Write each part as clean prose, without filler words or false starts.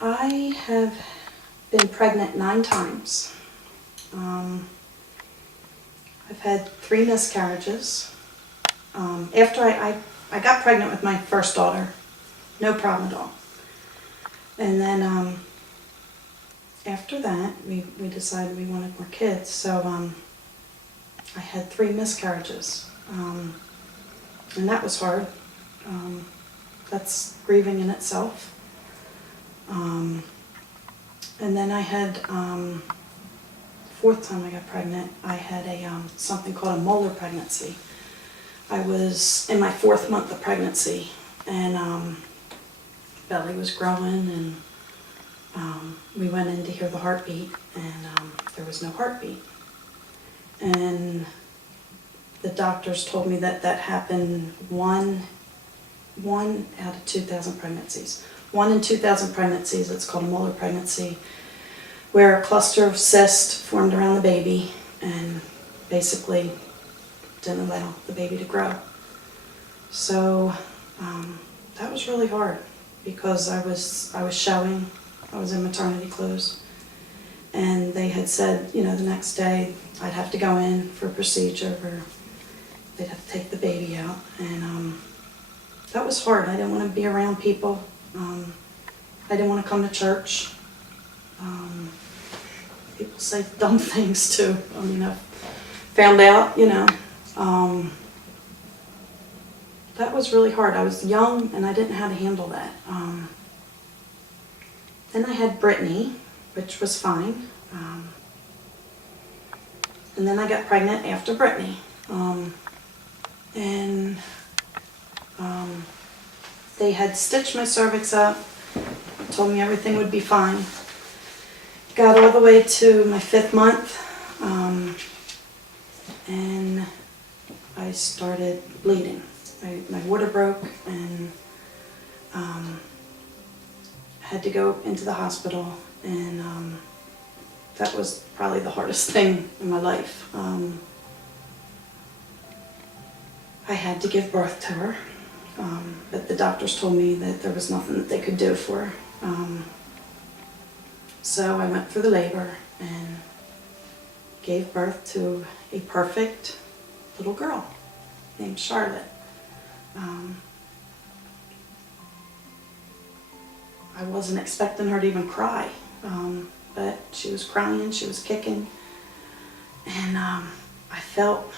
I have been pregnant 9 times. I've had 3 miscarriages. After I got pregnant with my first daughter, no problem at all. And then after that, we decided we wanted more kids. So I had 3 miscarriages. And that was hard. That's grieving in itself. And then I had, 4th time I got pregnant, I had a something called a molar pregnancy. I was in my 4th month of pregnancy, and belly was growing, and we went in to hear the heartbeat, and there was no heartbeat. And the doctors told me that that happened one out of 2,000 pregnancies. 1 in 2,000 pregnancies, it's called a molar pregnancy, where a cluster of cysts formed around the baby and basically didn't allow the baby to grow. So that was really hard because I was showing, I was in maternity clothes, and they had said, you know, the next day I'd have to go in for a procedure, or they'd have to take the baby out, and that was hard. I didn't want to be around people. I didn't want to come to church. People say dumb things too. I mean, I found out, you know. That was really hard. I was young and I didn't know how to handle that. Then I had Brittany, which was fine. And then I got pregnant after Brittany. They had stitched my cervix up, told me everything would be fine. Got all the way to my 5th month, and I started bleeding. My water broke, and had to go into the hospital, and that was probably the hardest thing in my life. I had to give birth to her, but the doctors told me that there was nothing that they could do for her. So I went through the labor and gave birth to a perfect little girl named Charlotte. I wasn't expecting her to even cry, but she was crying, she was kicking, and I felt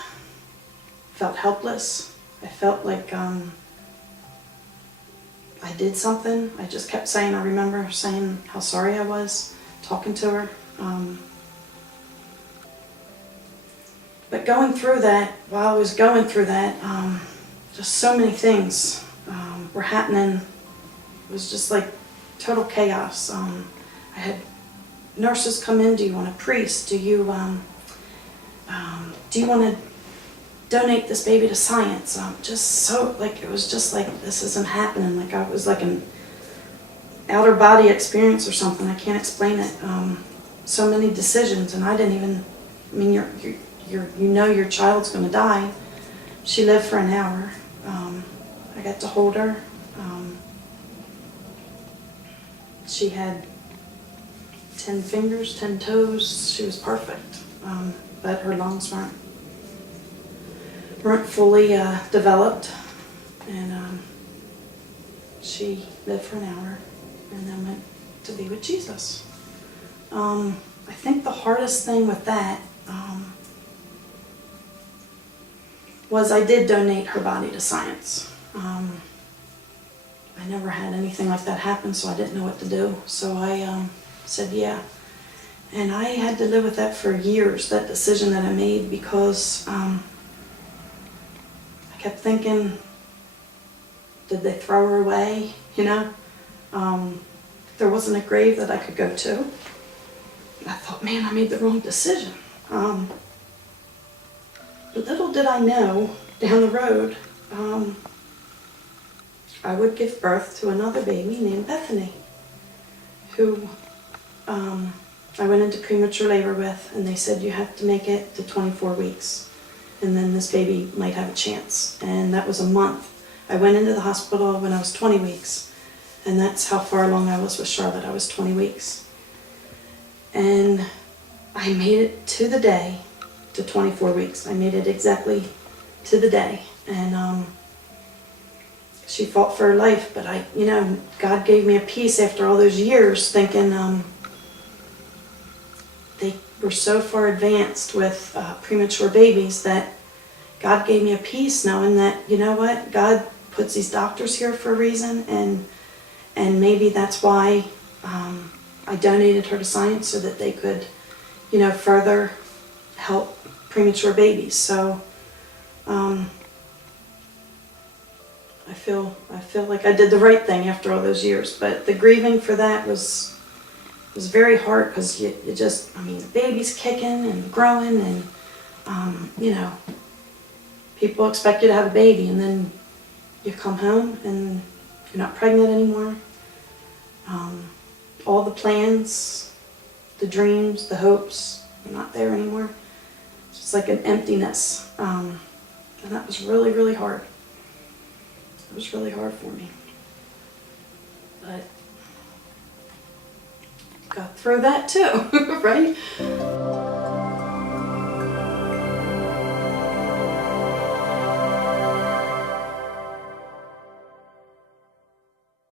helpless. I felt like I did something. I just kept saying, I remember saying how sorry I was, talking to her. But going through that, while I was going through that, just so many things were happening. It was just like total chaos. I had nurses come in, do you want a priest? Do you want to donate this baby to science? Just so, like, it was just like, this isn't happening. Like, I was like an outer body experience or something. I can't explain it. So many decisions, and I didn't even, I mean, you know your child's going to die. She lived for an hour. I got to hold her. She had 10 fingers, 10 toes. She was perfect, but her lungs weren't fully developed, and she lived for an hour and then went to be with Jesus. I think the hardest thing with that was I did donate her body to science. I never had anything like that happen, so I didn't know what to do. So I said yeah. And I had to live with that for years, that decision that I made, because I kept thinking, did they throw her away, you know? There wasn't a grave that I could go to. I thought, man, I made the wrong decision. But little did I know, down the road, I would give birth to another baby named Bethany, who I went into premature labor with, and they said, you have to make it to 24 weeks, and then this baby might have a chance. And that was a month. I went into the hospital when I was 20 weeks, And that's how far along I was with Charlotte. I was 20 weeks. And I made it to the day, to 24 weeks. I made it exactly to the day. And she fought for her life, but God gave me a peace after all those years, thinking they were so far advanced with premature babies that God gave me a peace knowing that, you know what, God puts these doctors here for a reason, and maybe that's why I donated her to science, so that they could, further help premature babies. So I feel like I did the right thing after all those years. But the grieving for that was very hard, because the baby's kicking and growing, and people expect you to have a baby, and then you come home and you're not pregnant anymore. All the plans, the dreams, the hopes are not there anymore. It's just like an emptiness. And that was really, really hard. It was really hard for me. But got through that too, right?